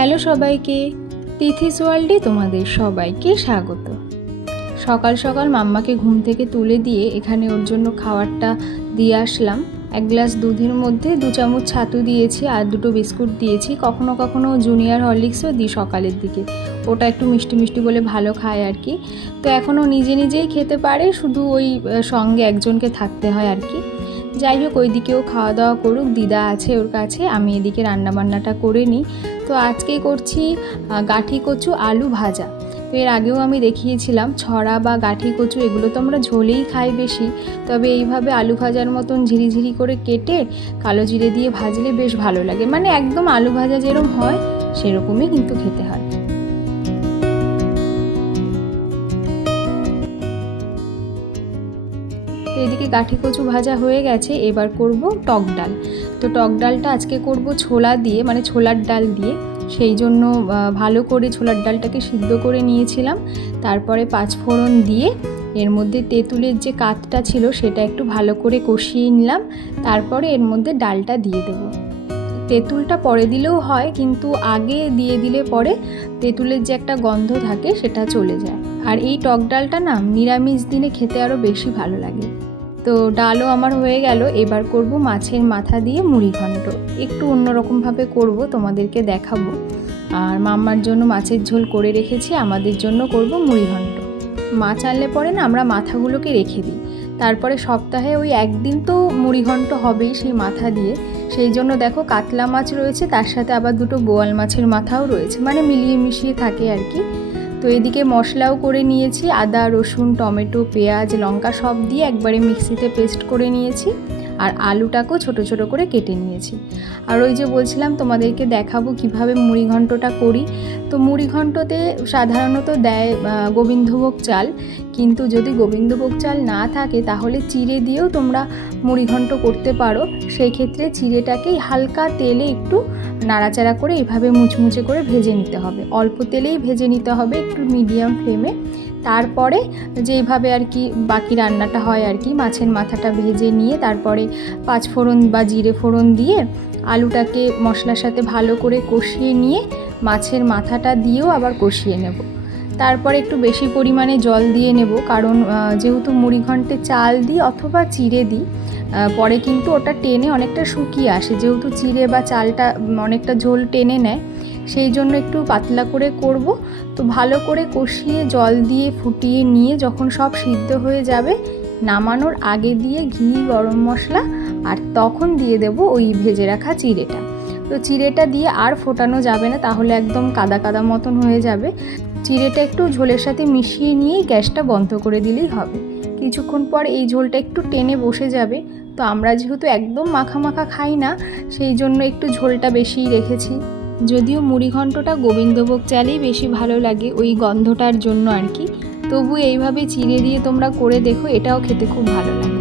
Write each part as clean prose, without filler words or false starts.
Hello সবাইকে, তিথিস ওয়ার্ল্ডে তোমাদের সবাইকে স্বাগত। সকাল সকাল মাম্মাকে ঘুম থেকে তুলে দিয়ে এখানে ওর জন্য খাবারটা দিয়ে আসলাম। 1 গ্লাস দুধের মধ্যে 2 চামচ ছাতু দিয়েছি আর 2টো বিস্কুট দিয়েছি। কখনো কখনো জুনিয়র হরলিক্সও দিই সকালের দিকে, ওটা একটু মিষ্টি মিষ্টি বলে ভালো খায় আর কি। তো এখনও নিজে নিজেই খেতে পারে, শুধু ওই সঙ্গে একজনকে থাকতে হয় আর কি। যাই হোক, ওইদিকেও খাওয়া দাওয়া করুক, দিদা আছে ওর কাছে, আমি এদিকে রান্নাবান্নাটা করে নিই। তো আজকে করছি গাঠি কচু আলু ভাজা। তো এর আগেও আমি দেখিয়েছিলাম ছড়া বা গাঠি কচু, এগুলো তো আমরা ঝোলেই খাই বেশি, তবে এইভাবে আলু ভাজার মতন ঝিরিঝিরি করে কেটে কালো জিরে দিয়ে ভাজলে বেশ ভালো লাগে, মানে একদম আলু ভাজা যেরকম হয় সেরকমই কিন্তু খেতে হয়। তো এদিকে গাঠি কচু ভাজা হয়ে গেছে, এবার করব টক ডাল। তো টক ডালটা আজকে করব ছোলা দিয়ে, মানে ছোলার ডাল দিয়ে। সেই জন্য ভালো করে ছোলার ডালটাকে সিদ্ধ করে নিয়েছিলাম, তারপরে 5 ফোড়ন দিয়ে এর মধ্যে তেঁতুলের যে কাতটা ছিল সেটা একটু ভালো করে কষিয়ে নিলাম, তারপরে এর মধ্যে ডালটা দিয়ে দেবো। তেঁতুলটা পরে দিলেও হয়, কিন্তু আগে দিয়ে দিলে পরে তেঁতুলের যে একটা গন্ধ থাকে সেটা চলে যায়। আর এই টক ডালটা না নিরামিষ দিনে খেতে আরও বেশি ভালো লাগে। তো ডালও আমার হয়ে গেল, এবার করব মাছের মাথা দিয়ে মুড়ি ঘন্ট। একটু অন্যরকমভাবে করব, তোমাদেরকে দেখাবো। আর মাম্মার জন্য মাছের ঝোল করে রেখেছি, আমাদের জন্য করব মুড়ি ঘন্ট। মাছ আনলে পরে না আমরা মাথাগুলোকে রেখে দিই, তারপরে সপ্তাহে ওই একদিন তো মুড়ি ঘন্ট হবেই সেই মাথা দিয়ে। সেই জন্য দেখো কাতলা মাছ রয়েছে, তার সাথে আবার 2টো বোয়াল মাছের মাথাও রয়েছে, মানে মিলিয়ে মিশিয়ে থাকে আর কি। তো এদিকে মশলাও করে নিয়েছি, আদা রসুন টমেটো পেঁয়াজ লঙ্কা সব দিয়ে একবারে মিক্সিতে পেস্ট করে নিয়েছি, আর আলুটাকেও ছোট ছোট করে কেটে নিয়েছি। আর ওই যে বলছিলাম তোমাদেরকে দেখাবো কিভাবে মুড়ি ঘন্টটা করি। তো মুড়ি ঘন্টতে সাধারণত দেয় গোবিন্দভোগ চাল, কিন্তু যদি গোবিন্দভোগ চাল না থাকে তাহলে চিড়ে দিয়েও তোমরা মুড়ি ঘন্ট করতে পারো। সেই ক্ষেত্রে চিড়েটাকেই হালকা তেলে একটু নাড়াচাড়া করে এইভাবে মুচমুচে করে ভেজে নিতে হবে, অল্প তেলেই ভেজে নিতে হবে, একটু মিডিয়াম ফ্লেমে। তারপরে যেইভাবে আর কি বাকি রান্নাটা হয় আর কি, মাছের মাথাটা ভেজে নিয়ে তারপরে 5 ফোড়ন বা জিরে ফোড়ন দিয়ে আলুটাকে মশলার সাথে ভালো করে কষিয়ে নিয়ে মাছের মাথাটা দিয়েও আবার কষিয়ে নেব। তারপরে একটু বেশি পরিমাণে জল দিয়ে নেব, কারণ যেহেতু মুড়ি ঘন্টে চাল দিই অথবা চিড়ে দিই, পরে কিন্তু ওটা টেনে অনেকটা শুকিয়ে আসে, যেহেতু চিড়ে বা চালটা অনেকটা ঝোল টেনে নেয়, সেই জন্য একটু পাতলা করে করব। তো ভালো করে কষিয়ে জল দিয়ে ফুটিয়ে নিয়ে যখন সব সিদ্ধ হয়ে যাবে, নামানোর আগে দিয়ে ঘি গরম মশলা, আর তখন দিয়ে দেব ওই ভেজে রাখা চিড়েটা। তো চিড়েটা দিয়ে আর ফোটানো যাবে না, তাহলে একদম কাদা কাদা মতন হয়ে যাবে। চিড়েটা একটু ঝোলের সাথে মিশিয়ে নিয়েই গ্যাসটা বন্ধ করে দিলেই হবে। কিছুক্ষণ পর এই ঝোলটা একটু টেনে বসে যাবে। তো আমরা যেহেতু একদম মাখা মাখা খাই না, সেই জন্য একটু ঝোলটা বেশিই রেখেছি। যদিও মুড়ি ঘন্টটা গোবিন্দভোগ চালেই বেশি ভালো লাগে ওই গন্ধটার জন্য আর কি, তবু এইভাবে চিড়ে দিয়ে তোমরা করে দেখো, এটাও খেতে খুব ভালো লাগে।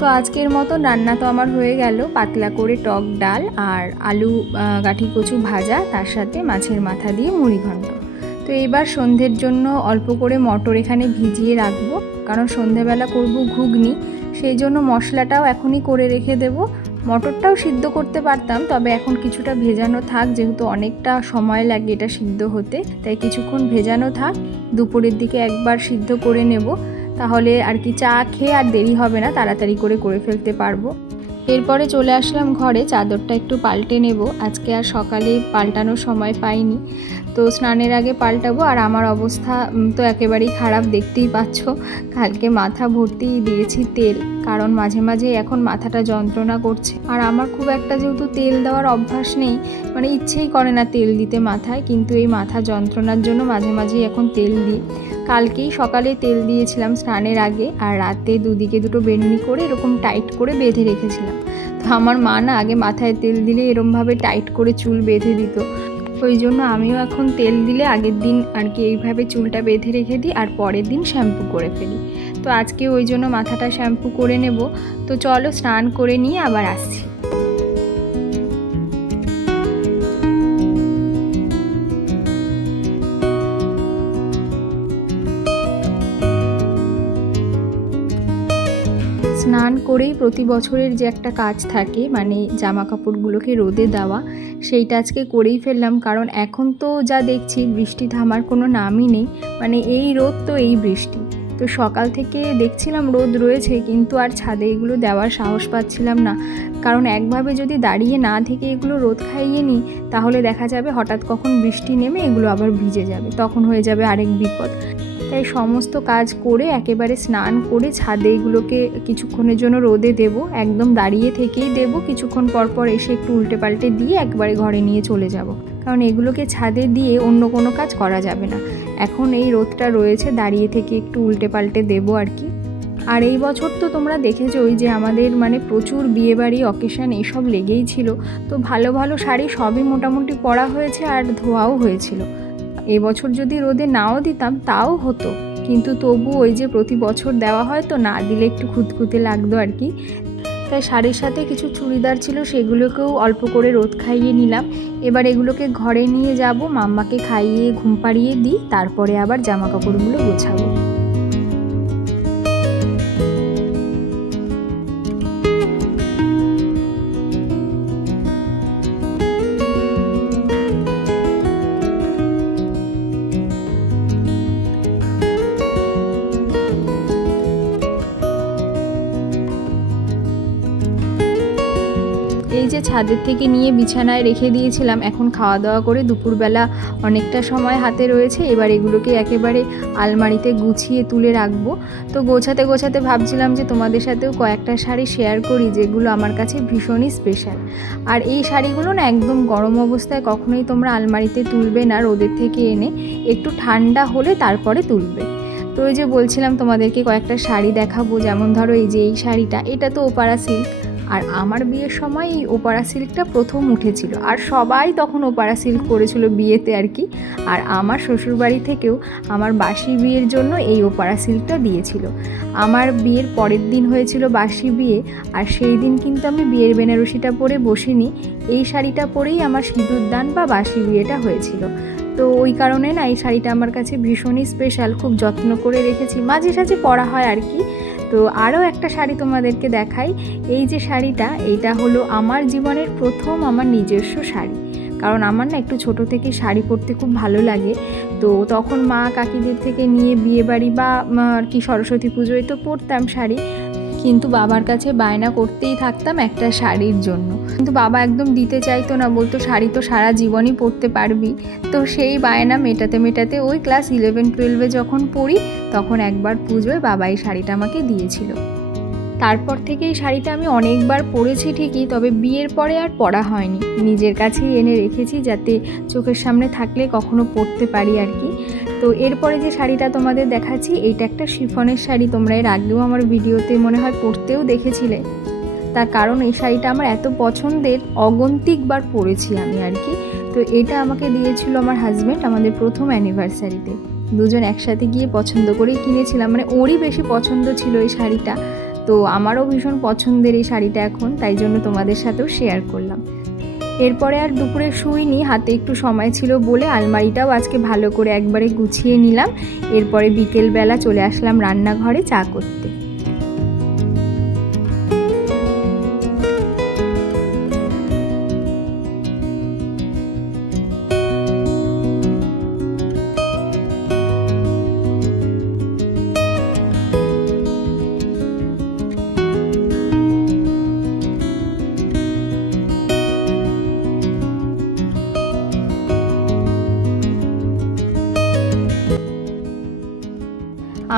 তো আজকের মতো রান্না তো আমার হয়ে গেল, পাতলা করে টক ডাল আর আলু গাঠি কচু ভাজা, তার সাথে মাছের মাথা দিয়ে মুড়ি ঘন্ট। তো এবার সন্ধ্যের জন্য অল্প করে মটর এখানে ভিজিয়ে রাখবো, কারণ সন্ধ্যেবেলা করব ঘুগনি, সেই জন্য মশলাটাও এখনই করে রেখে দেব। মটরটাও সিদ্ধ করতে পারতাম, তবে এখন কিছুটা ভেজানো থাক, যেহেতু অনেকটা সময় লাগে এটা সিদ্ধ হতে, তাই কিছুক্ষণ ভেজানো থাক। দুপুরের দিকে একবার সিদ্ধ করে নেব, তাহলে আর কি চা খেয়ে আর দেরি হবে না, তাড়াতাড়ি করে ফেলতে পারবো। এরপরে চলে আসলাম ঘরে, চাদরটা একটু পাল্টে নেব, আজকে আর সকালে পাল্টানোর সময় পাইনি, তো স্নানের আগে পাল্টাবো। আর আমার অবস্থা তো একেবারেই খারাপ, দেখতেই পাচ্ছ, কালকে মাথা ভর্তি দিয়েছি তেল, কারণ মাঝে মাঝে এখন মাথাটা যন্ত্রণা করছে। আর আমার খুব একটা যেহেতু তেল দেওয়ার অভ্যাস নেই, মানে ইচ্ছেই করে না তেল দিতে মাথায়, কিন্তু এই মাথা যন্ত্রণার জন্য মাঝে মাঝেই এখন তেল দিই। কালকেই সকালে তেল দিয়েছিলাম স্নানের আগে, আর রাতে দুদিকে 2টো বেনুনি করে এরকম টাইট করে বেঁধে রেখেছিলাম। তো আমার মা না আগে মাথায় তেল দিলে এরমভাবে টাইট করে চুল বেঁধে দিত, ওই জন্য আমিও এখন তেল দিলে আগের দিন আর কি এইভাবে চুলটা বেঁধে রেখে দিই, আর পরের দিন শ্যাম্পু করে ফেলি। তো আজকে ওই জন্য মাথাটা শ্যাম্পু করে নেব। তো চলো স্নান করে নিয়ে আবার আসছি। স্নান করেই প্রতি বছরের যে একটা কাজ থাকে মানে জামা কাপড়গুলোকে রোদে দেওয়া, সেইটা আজকে করেই ফেললাম। কারণ এখন তো যা দেখছি বৃষ্টি থামার কোনো নামই নেই, মানে এই রোদ তো এই বৃষ্টি। তো সকাল থেকে দেখছিলাম রোদ রয়েছে, কিন্তু আর ছাদে এগুলো দেওয়ার সাহস পাচ্ছিলাম না। কারণ একভাবে যদি দাঁড়িয়ে না থেকে এগুলো রোদ খাইয়ে নিই, তাহলে দেখা যাবে হঠাৎ কখন বৃষ্টি নেমে এগুলো আবার ভিজে যাবে, তখন হয়ে যাবে আরেক বিপদ। তাই সমস্ত কাজ করে একেবারে স্নান করে ছাদে এগুলোকে কিছুক্ষণের জন্য রোদে দেব, একদম দাঁড়িয়ে থেকেই দেব, কিছুক্ষণ পর পর এসে একটু উল্টে পাল্টে দিয়ে একবারে ঘরে নিয়ে চলে যাব। কারণ এগুলোকে ছাদে দিয়ে অন্য কোনো কাজ করা যাবে না। এখন এই রোদটা রয়েছে, দাঁড়িয়ে থেকে একটু উল্টে পাল্টে দেবো আর কি। আর এই বছর তো তোমরা দেখেছোই যে আমাদের মানে প্রচুর বিয়েবাড়ি অকেশান এইসব লেগেই ছিল। তো ভালো ভালো শাড়ি সবই মোটামুটি পরা হয়েছে আর ধোয়াও হয়েছিল। এবছর যদি রোদে নাও দিতাম তাও হতো, কিন্তু তবু ওই যে প্রতি বছর দেওয়া হয় তো না দিলে একটু খুঁতখুঁতে লাগতো আর কি। তাই শাড়ির সাথে কিছু চুড়িদার ছিল, সেগুলোকেও অল্প করে রোদ খাইয়ে নিলাম। এবার এগুলোকে ঘরে নিয়ে যাব, মাম্মাকে খাইয়ে ঘুম পাড়িয়ে দিই, তারপরে আবার জামা কাপড়গুলো গোছাবো। এই যে ছাদের থেকে নিয়ে বিছানায় রেখে দিয়েছিলাম, এখন খাওয়া দাওয়া করে দুপুরবেলা অনেকটা সময় হাতে রয়েছে। এবার এগুলোকে একেবারে আলমারিতে গুছিয়ে তুলে রাখবো। তো গোছাতে গোছাতে ভাবছিলাম যে তোমাদের সাথেও কয়েকটা শাড়ি শেয়ার করি, যেগুলো আমার কাছে ভীষণই স্পেশাল। আর এই শাড়িগুলো না একদম গরম অবস্থায় কখনোই তোমরা আলমারিতে তুলবে না, রোদের থেকে এনে একটু ঠান্ডা হলে তারপরে তুলবে। তো ওই যে বলছিলাম তোমাদেরকে কয়েকটা শাড়ি দেখাবো, যেমন ধরো এই যে এই শাড়িটা, এটা তো ওপারা সিল্ক। আর আমার বিয়ের সময় এই ওপারা সিল্কটা প্রথম উঠেছিল, আর সবাই তখন ওপারা সিল্ক পরেছিল বিয়েতে আর কি। আর আমার শ্বশুরবাড়ি থেকেও আমার বাসি বিয়ের জন্য এই ওপারা সিল্কটা দিয়েছিল। আমার বিয়ের পরের দিন হয়েছিল বাসি বিয়ে, আর সেই দিন কিন্তু আমি বিয়ের বেনারসিটা পরে বসিনি, এই শাড়িটা পরেই আমার সিঁদুরদান বা বাসি বিয়েটা হয়েছিল। তো ওই কারণে না এই শাড়িটা আমার কাছে ভীষণই স্পেশাল, খুব যত্ন করে রেখেছি, মাঝে সাঝে পরা হয় আর কি। তো আরও একটা শাড়ি তোমাদেরকে দেখাই। এই যে শাড়িটা, এইটা হলো আমার জীবনের প্রথম আমার নিজস্ব শাড়ি। কারণ আমার না একটু ছোট থেকে শাড়ি পরতে খুব ভালো লাগে। তো তখন মা কাকিদের থেকে নিয়ে বিয়েবাড়ি বা আর কি সরস্বতী পুজোয় তো পরতাম শাড়ি, কিন্তু বাবার কাছে বায়না করতেই থাকতাম একটা শাড়ির জন্য। কিন্তু বাবা একদম দিতে চাইতো না, বলতো শাড়ি তো সারা জীবনই পরতে পারবি। তো সেই বায়না মেটাতে মেটাতে ওই ক্লাস 11-12 যখন পড়ি, তখন একবার পুজোয় বাবা এই শাড়িটা আমাকে দিয়েছিল। তারপর থেকে এই শাড়িটা আমি অনেকবার পরেছি ঠিকই, তবে বিয়ের পরে আর পরা হয়নি, নিজের কাছেই এনে রেখেছি যাতে চোখের সামনে থাকলে কখনো পরতে পারি আর কি। তো এরপরে যে শাড়িটা তোমাদের দেখাচ্ছি, এইটা একটা শিফনের শাড়ি, তোমরা এর আগেও আমার ভিডিওতে মনে হয় পরতেও দেখেছিলে। তার কারণ এই শাড়িটা আমার এত পছন্দের, অগন্তিকবার পরেছি আমি আর কি। তো এটা আমাকে দিয়েছিল আমার হাজব্যান্ড আমাদের প্রথম অ্যানিভার্সারিতে, দুজন একসাথে গিয়ে পছন্দ করেই কিনেছিলাম, মানে ওরই বেশি পছন্দ ছিল এই শাড়িটা। তো আমারও ভীষণ পছন্দের এই শাড়িটা এখন, তাই জন্য তোমাদের সাথেও শেয়ার করলাম। এরপরে আর দুপুরে শুইনি, হাতে একটু সময় ছিল বলে আলমারিটাও আজকে ভালো করে একবারে গুছিয়ে নিলাম। এরপরে বিকেলবেলা চলে আসলাম রান্নাঘরে চা করতে।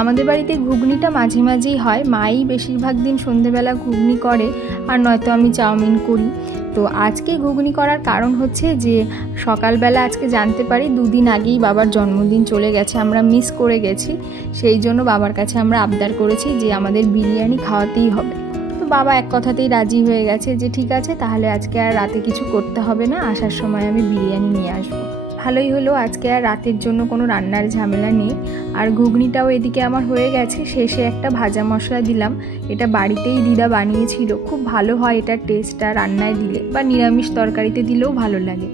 আমাদের বাড়িতে ঘুগনিটা মাঝে মাঝেই হয়, মাই বেশিরভাগ দিন সন্ধেবেলা ঘুগনি করে, আর নয়তো আমি চাউমিন করি। তো আজকে ঘুগনি করার কারণ হচ্ছে যে সকালবেলা আজকে জানতে পারি 2 দিন আগেই বাবার জন্মদিন চলে গেছে, আমরা মিস করে গেছি। সেই জন্য বাবার কাছে আমরা আবদার করেছি যে আমাদের বিরিয়ানি খাওয়াতেই হবে। তো বাবা এক কথাতেই রাজি হয়ে গেছে যে ঠিক আছে, তাহলে আজকে আর রাতে কিছু করতে হবে না, আসার সময় আমি বিরিয়ানি নিয়ে আসবো। ভালোই হলো, আজকে আর রাতের জন্য কোনো রান্নার ঝামেলা নেই। আর ঘুগনিটাও এদিকে আমার হয়ে গেছে, শেষে একটা ভাজা মশলা দিলাম, এটা বাড়িতেই দিদা বানিয়েছিল, খুব ভালো হয় এটার টেস্টটা রান্নায় দিলে, বা নিরামিষ তরকারিতে দিলেও ভালো লাগে।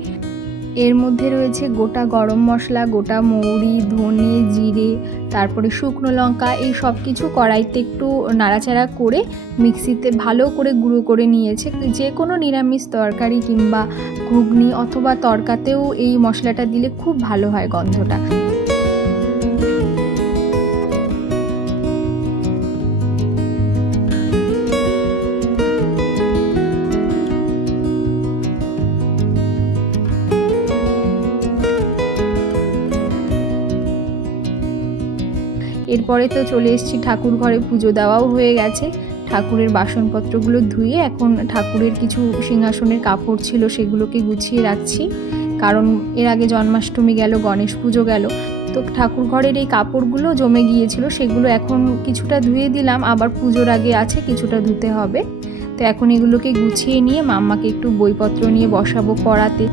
এর মধ্যে রয়েছে গোটা গরম মশলা, গোটা মৌরি, ধনে, জিরে, তারপরে শুকনো লঙ্কা, এই সব কিছু কড়াইতে একটু নাড়াচাড়া করে মিক্সিতে ভালো করে গুঁড়ো করে নিয়েছে। যে কোনো নিরামিষ তরকারি কিংবা ঘুগনি অথবা তরকাতেও এই মশলাটা দিলে খুব ভালো হয় গন্ধটা। এরপরে তো চলে এসেছি ঠাকুর ঘরে, পুজো দেওয়াও হয়ে গেছে। ঠাকুরের বাসনপত্রগুলো ধুয়ে এখন ঠাকুরের কিছু সিংহাসনের কাপড় ছিল সেগুলোকে গুছিয়ে রাখছি, কারণ এর আগে জন্মাষ্টমী গেল, গণেশ পুজো গেল, তো ঠাকুর ঘরের এই কাপড়গুলো জমে গিয়েছিল, সেগুলো এখন কিছুটা ধুয়ে দিলাম, আবার পুজোর আগে আছে কিছুটা ধুতে হবে। তো এখন এগুলোকে গুছিয়ে নিয়ে মাম্মাকে একটু বইপত্র নিয়ে বসাবো পড়াতে।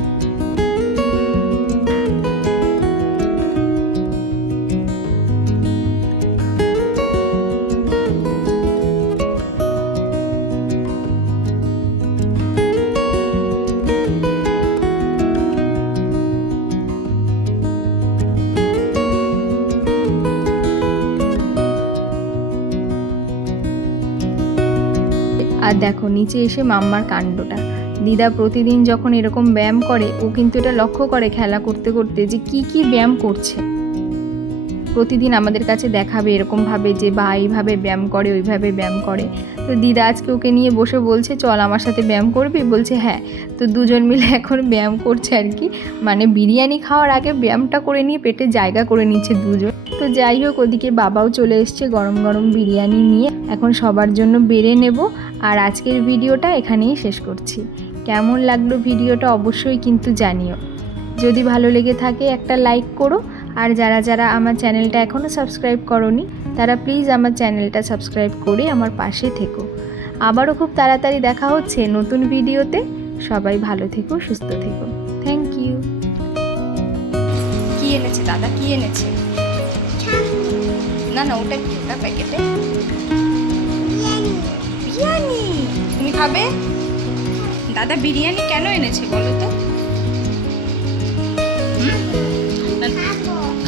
আর দেখো নিচে এসে মাম্মার কাণ্ডটা, দিদা প্রতিদিন যখন এরকম ব্যায়াম করে ও কিন্তু এটা লক্ষ্য করে খেলা করতে করতে যে কি কি ব্যায়াম করছে। প্রতিদিন আমাদের কাছে দেখাবে এরকমভাবে যে বা এইভাবে ব্যায়াম করে, ওইভাবে ব্যায়াম করে। তো দিদা আজকে ওকে নিয়ে বসে বলছে চল আমার সাথে ব্যায়াম করবি, বলছে হ্যাঁ। তো দুজন মিলে এখন ব্যায়াম করছে আর কি, মানে বিরিয়ানি খাওয়ার আগে ব্যায়ামটা করে নিয়ে পেটে জায়গা করে নিচ্ছে দুজন। তো যাই হোক, ওদিকে বাবাও চলে এসছে গরম গরম বিরিয়ানি নিয়ে, এখন সবার জন্য বেড়ে নেব। আর আজকের ভিডিওটা এখানেই শেষ করছি। কেমন লাগলো ভিডিওটা অবশ্যই কিন্তু জানিও। যদি ভালো লেগে থাকে একটা লাইক করো, আর যারা যারা আমার চ্যানেলটা এখনও সাবস্ক্রাইব করোনি তারা প্লিজ আমার চ্যানেলটা সাবস্ক্রাইব করে আমার পাশে থেকো। আবারও খুব তাড়াতাড়ি দেখা হচ্ছে নতুন ভিডিওতে। সবাই ভালো থেকো, সুস্থ থেকো। Thank you. কি এনেছে দাদা, কি এনেছে? না না, ওটা কি, ওটা প্যাকেটে বিরিয়ানি। তুমি খাবে? দাদা বিরিয়ানি কেন এনেছে বলো তো?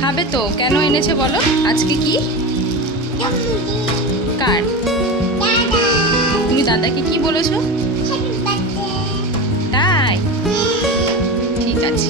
খাবে তো, কেন এনেছে বলো? আজকে কি? কার? তুমি দাদাকে কি বলেছো? তাই, ঠিক আছে।